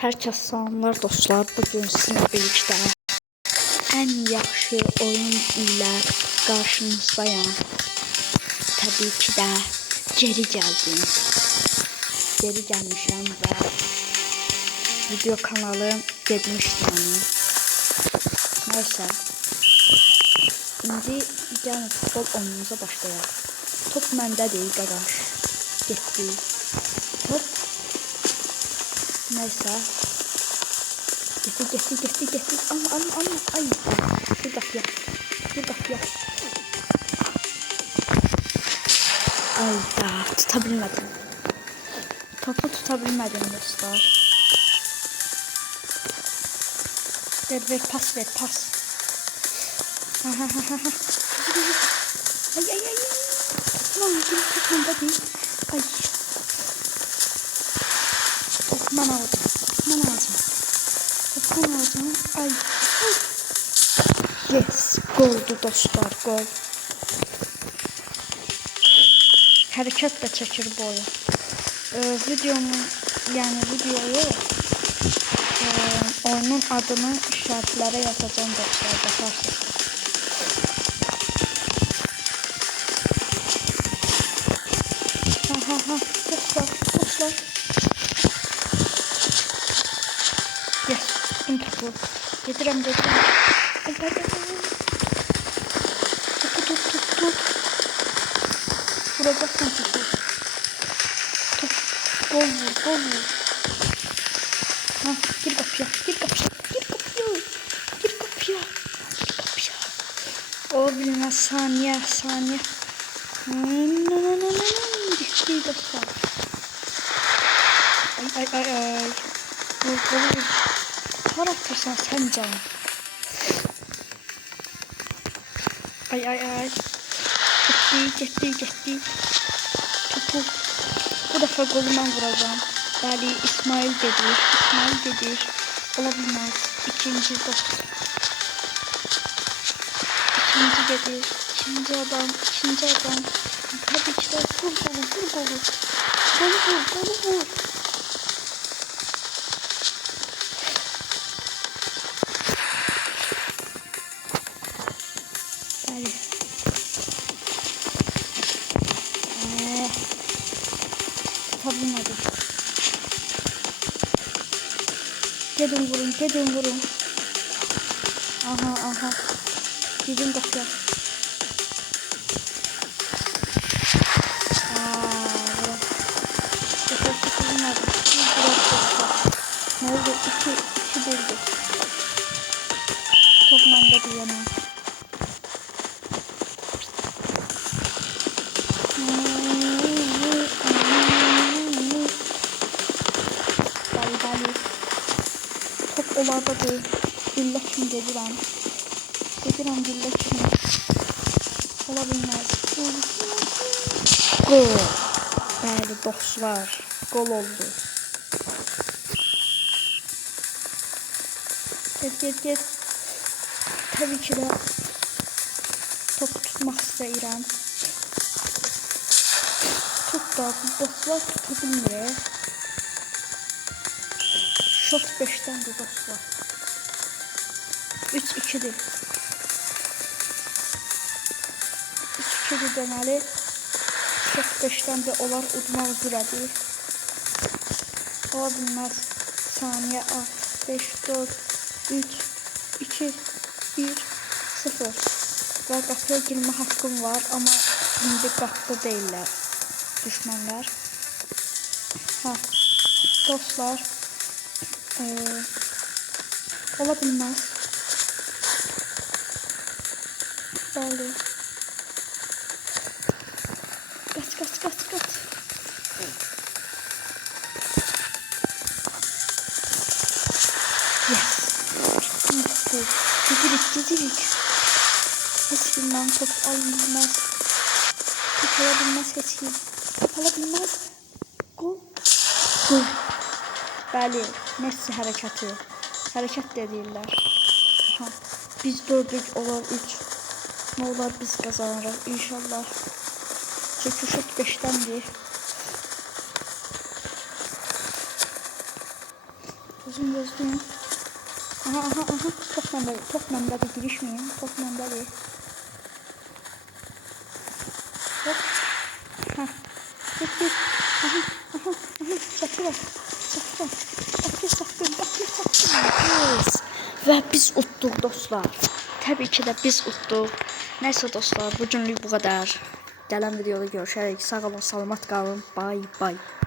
Herkes salamlar dostlar. Bugün sizinle birlikte en yaxşı oyun ile karşınızdayım. Tabii ki de geri geldim. Geri gelmişim ve video kanalım getmişdi yani. Neyse. İndi gəlin futbol oyunumuza başlayalım. Top məndə deyil qardaş. Getdi. Top. Neyse. Getir. Ama. Ay. Bir kapıya. Ay da tutabilmedim. Topu tutabilmedim dostlar. Ver pas. Ay. Lan top bunda değil. Ay. Topman alacağım. Ay. Yes. Goldu dostlar. Gol. Hareket de çekir bu oyun. Videoyu oyunun adını işaretlere yazacağım dostlar. Bakarsınız. Dostlar. Yes. Intro. Getirem. Ay. Tut. Vuracaksın topu. Top. Gol vur. Ha, gir kapıya. O bilmez saniye. Gitti dostlar. Ay. Vur. Karaktersen sen can. Ay. Gitti. Topu bu defa golünden vuracağım. Bəli, İsmail gedir. Olabilmez. İkinci gedir. İkinci adam. Tabii ki de vur golü. Vur. Bəli. Tutabilmedim. Gedin vurun. Aha. Gidin kapıya. Tutabilmedim. Ne oldu? İki bildi. Top mende bir yana. Top olarda değil. Gülle kim gedirəm gülle kim. Olabilmez. Gol. Bəli dostlar. Gol oldu. Get. Tabii ki de topu tutmak istəyirəm. Tut da dostlar tutabilmir. Şok 5'ten de dostlar. 3-2'dir. 3-2'dir deməli. Şok 5'ten de olar udmaq üzrədir. Ola bilməz. Saniye 5, 4, 3, 2, 1, 0. Və qapıya girmə haqqım var. Ama indi qapıda deyirlər düşmanlar. Dostlar. Olabilmez. Bəli. Kaç. Yes. Gidirik. Eskiden top alabilmez. Gol. Bəli, Messi hərəkəti. Hərəkət də deyirlər. Biz 4'ük, olar 3. Ne olar biz kazanırız inşallah. Çünkü şut 5'tendir. Uzun gözlüyüm. Aha aha aha. Top memleri girişmeyin. Top memleri. Hop. Ha. Git. Aha aha aha. Çakılar. Çakılar. Yes. Ve biz utduq dostlar. Tabii ki de biz utduq. Neyse dostlar, bugünlük bu kadar. Gələn videoda görüşərək. Sağ olun, salamat qalın. Bye bye.